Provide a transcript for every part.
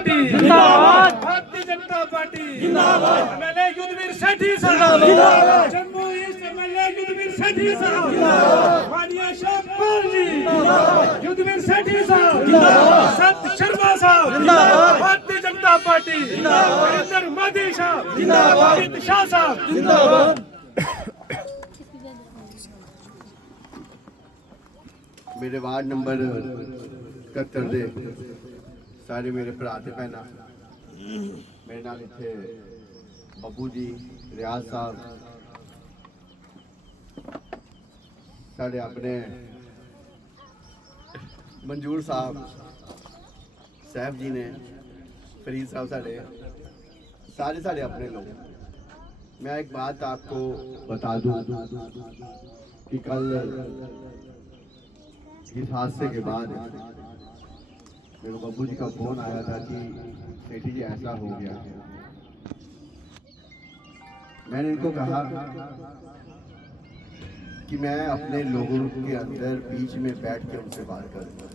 Party जिंदाबाद, Bharatiya Janata party जिंदाबाद, MLA Yudhvir सेठी साहब जिंदाबाद, जम्मू ईस्ट एमएलए युद्धवीर सेठी साहब जिंदाबाद, माननीय शाहपाल जी जिंदाबाद, युद्धवीर सेठी साहब जिंदाबाद, संत शर्मा साहब जिंदाबाद, भारतीय जनता पार्टी जिंदाबाद, नरेंद्र मोदी साहब जिंदाबाद, अमित शाह साहब जिंदाबाद। मेरे वार्ड नंबर 71 दे सारे मेरे भरा ते भैनां मेरे नाल इत्थे बब्बू जी, रियाज साहब, साढ़े अपने मंजूर साहब, सैफ जी ने, फरीद साहब, सारे सारे अपने लोग। मैं एक बात आपको बता दूं कि कल इस हादसे के बाद मेरे बब्बू जी का फोन आया था कि सेठी जी ऐसा हो गया। मैंने इनको कहा कि मैं अपने लोगों के अंदर बीच में बैठ के उनसे बात करूंगा।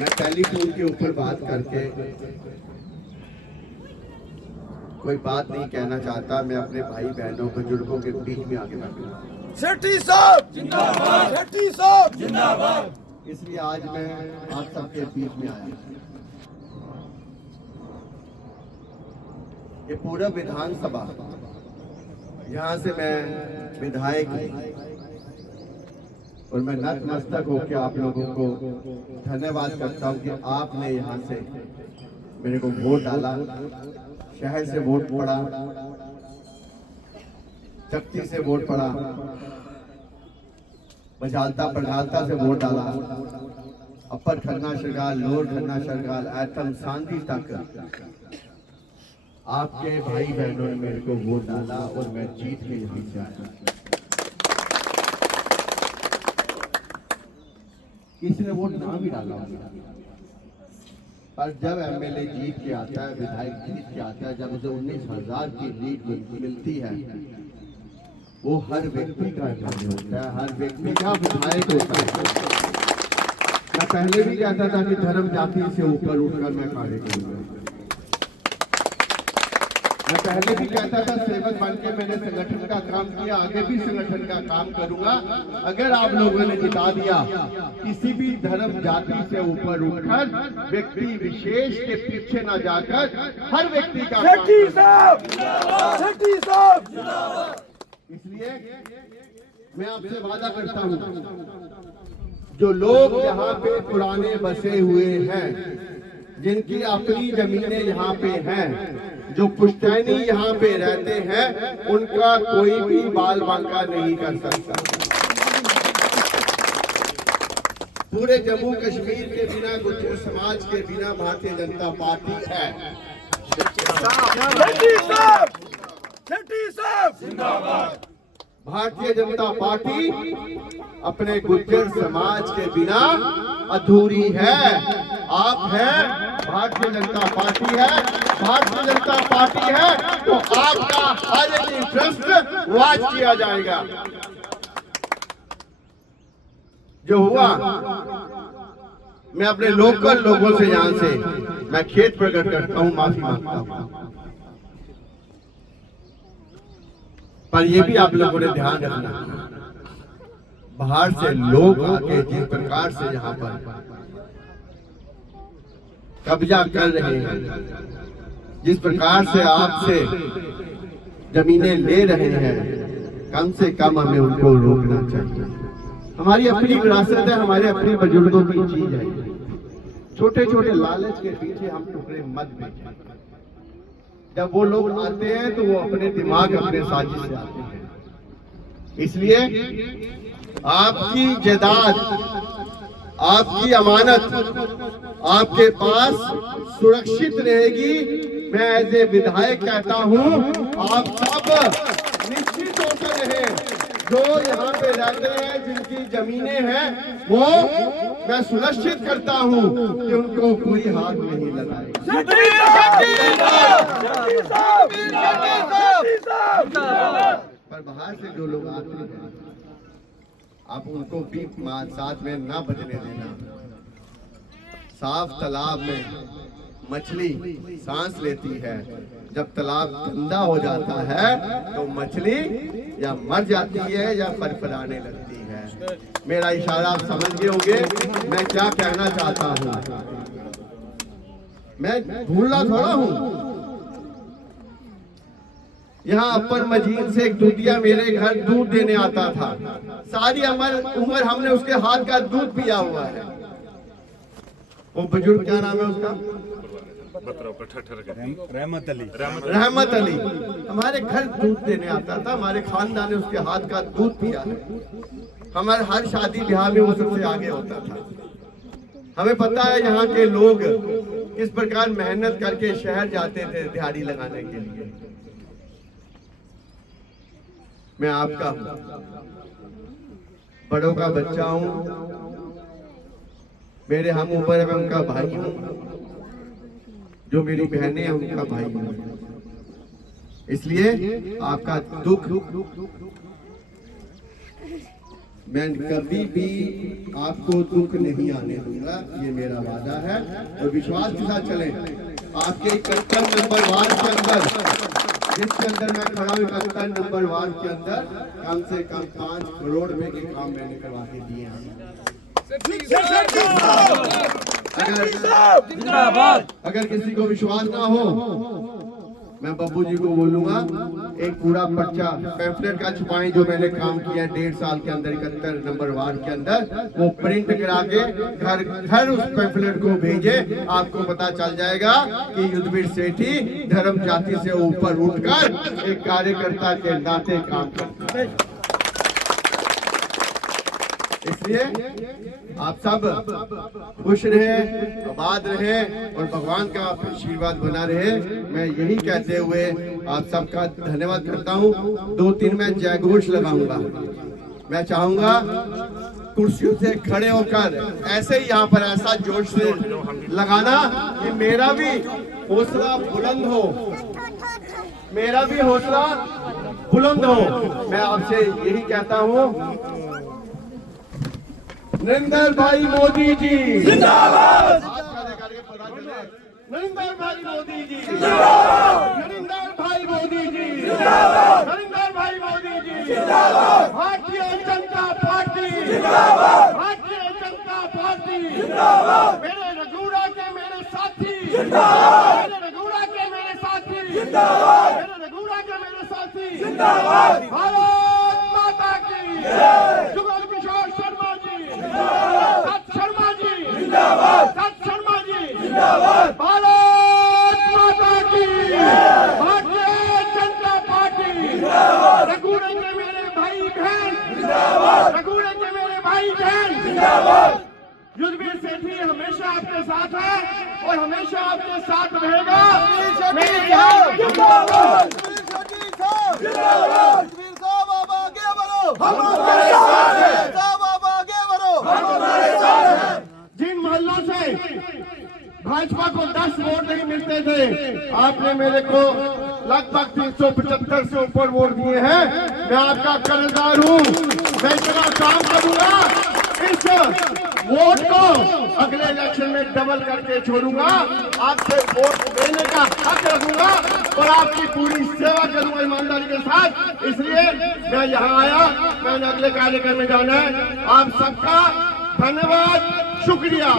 मैं टेलीफोन के ऊपर बात करके कोई बात नहीं कहना चाहता। मैं अपने भाई बहनों बुजुर्गों के बीच में आके बैठूंगा। सेठी साहब जिंदाबाद, सेठी साहब जिंदाबाद। इसलिए आज मैं आप सबके बीच में आया। ये पूरा विधानसभा, यहाँ से मैं विधायक और मैं नतमस्तक होकर आप लोगों को धन्यवाद करता हूँ कि आपने यहाँ से मेरे को वोट डाला, शहर से वोट पड़ा, चक्ती से वोट पड़ा, बजालता पड़ालता से वोट डाला, अपर खन्ना शरगाल, लोअर खन्ना शरगाल, एटम सांदी तक आपके भाई बहनों ने मेरे को वोट डाला और मैं जीत के यहाँ से आया। किसी ने वोट ना भी डाला होगा, पर जब एमएलए जीत के आता है, विधायक जीत के आता है, जब उसे 19,000 की लीड मिलती है, वो हर व्यक्ति का कार्य होता है, हर व्यक्ति का विधायक होता है। मैं पहले भी कहता था कि धर्म जाति से ऊपर उठकर मैं कार्य करूंगा। मैं पहले भी कहता था सेवक बन के मैंने संगठन का काम किया, आगे भी संगठन का काम करूंगा। अगर आप लोगों ने जिता दिया, किसी भी धर्म जाति से ऊपर उठकर व्यक्ति विशेष के पीछे न जाकर हर व्यक्ति का सेठी साहब, सेठी साहब। इसलिए मैं आपसे वादा करता हूं, जो लोग यहाँ पे पुराने बसे हुए हैं, जिनकी अपनी जमीनें यहाँ पे हैं, जो पुश्तैनी यहाँ पे रहते हैं, उनका कोई भी बाल बांका नहीं कर सकता। पूरे जम्मू कश्मीर के बिना, गुज्जर समाज के बिना भारतीय जनता पार्टी है। सेठी साहब, सेठी साहब जिंदाबाद। भारतीय जनता पार्टी अपने गुज्जर समाज के बिना अधूरी है। आप हैं, भारतीय जनता पार्टी है, भारतीय जनता पार्टी है तो आपका हर एक इंटरेस्ट वाच किया जाएगा। जो हुआ, मैं अपने लोकल लोगों से यहाँ से मैं खेद प्रकट करता हूँ, माफी मांगता हूँ। पर यह भी आप लोगों ने ध्यान रखना, बाहर से लोग आके जिस प्रकार से यहाँ पर कब्जा कर रहे हैं, जिस प्रकार से आपसे जमीनें ले रहे हैं, कम से कम हमें उनको रोकना चाहिए। हमारी अपनी विरासत है, हमारे अपने बुजुर्गों की चीज है। छोटे छोटे लालच के पीछे हम टुकड़े मत बेचें। जब वो लोग आते हैं तो वो अपने दिमाग, अपने साजिश से आते हैं। इसलिए आपकी जायदाद, आपकी अमानत आपके पास सुरक्षित रहेगी। मैं एज ए विधायक कहता हूं, आप सब निश्चित होकर रहें। जो यहाँ पे रहते हैं, जिनकी जमीनें हैं, वो मैं सुनिश्चित करता हूँ कि उनको कोई हाथ नहीं लगाएगा। पर बाहर से जो लोग आते हैं, आप उनको भी साथ में ना बचने देना। साफ तालाब में मछली सांस लेती है, जब तालाब गंदा हो जाता है तो मछली या मर जाती है या फरफराने लगती है। मेरा इशारा आप समझ गए होंगे मैं क्या कहना चाहता हूँ। मैं भूलना थोड़ा हूँ। यहाँ अपर मजीद से एक दूधिया मेरे घर दूध देने आता था। सारी उम्र हमने उसके हाथ का दूध पिया हुआ है। वो बुजुर्ग क्या नाम है उसका? रहमत अली। रहमत अली हमारे घर दूध देने आता था। हमारे खानदान ने उसके हाथ का दूध पिया है। हमारे हर शादी ब्याह में वो सबसे आगे होता था। हमें पता है यहाँ के लोग किस प्रकार मेहनत करके शहर जाते थे दिहाड़ी लगाने के लिए। मैं आपका बड़ों का बच्चा हूँ, मेरे हम उम्र में उनका भाई हूँ, जो मेरी बहनें हैं उनका भाई हूँ। इसलिए आपका दुख मैं कभी भी आपको दुख नहीं आने दूंगा, ये मेरा वादा है। और विश्वास के साथ चलें। आपके 71 नंबर वार्ड के अंदर, जिसके अंदर मैं खड़ा हूँ, 71 नंबर वार्ड के अंदर कम से कम 5 करोड़ रुपए के काम मैंने करवा के दिए हैं। अगर किसी को विश्वास ना हो, मैं बब्बू जी को बोलूंगा एक पूरा पर्चा पैम्फलेट का छुपाएं जो मैंने काम किया 1.5 साल के अंदर 71 नंबर वार्ड के अंदर, वो प्रिंट करा के घर घर उस पैम्फलेट को भेजे। आपको पता चल जाएगा कि युद्धवीर सेठी धर्म जाति से ऊपर उठकर एक कार्यकर्ता के नाते काम करता है। इसलिए आप सब खुश रहे, आबाद रहे और भगवान का आशीर्वाद बना रहे। मैं यही कहते हुए आप सबका धन्यवाद करता हूँ। 2-3 मैं जयघोष लगाऊंगा। मैं चाहूंगा कुर्सियों से खड़े होकर ऐसे ही यहाँ पर ऐसा जोश से लगाना कि मेरा भी हौसला बुलंद हो, मेरा भी हौसला बुलंद हो। मैं आपसे यही कहता हूँ, नरेंद्र भाई मोदी जी जिंदाबाद। नरेंद्र भाई मोदी जी जिंदाबाद। नरेंद्र भाई मोदी जी जिंदाबाद। नरेंद्र भाई मोदी जी जिंदाबाद। भारतीय जनता पार्टी जिंदाबाद। भारतीय जनता पार्टी जिंदाबाद। मेरे रघुड़ा के मेरे साथी जिंदाबाद। मेरे रघुड़ा के मेरे साथी जिंदाबाद। मेरे रघुड़ा के मेरे साथी जिंदाबाद। भारत माता की जय। जुगल किशोर शर्मा जी जिंदाबाद। सत शर्मा जी जिंदाबाद। सत शर्मा जी जिंदाबाद। भारत माता की भारतीय जनता पार्टी जिंदाबाद। रघुड़े के मेरे भाई बहन जिंदाबाद। रघुड़े के मेरे भाई बहन जिंदाबाद। युद्धवीर सेठी हमेशा आपके साथ है और हमेशा आपके साथ रहेगा। मेरे जिंदाबाद। जिंदाबाद। हम हमारे साथ हैं। हम हमारे साथ हैं। जिन मोहल्लों से भाजपा को 10 वोट नहीं मिलते थे, आपने मेरे को लगभग 375 से ऊपर वोट दिए हैं। मैं आपका कर्जदार हूँ। मैं इतना काम करूंगा, इस वोट को अगले इलेक्शन में डबल करके छोड़ूंगा। आपसे वोट देने का हक रखूंगा और आपकी पूरी सेवा करूंगा ईमानदारी के साथ। इसलिए मैं यहाँ आया। मैंने अगले कार्यक्रम में जाना है। आप सबका धन्यवाद, शुक्रिया।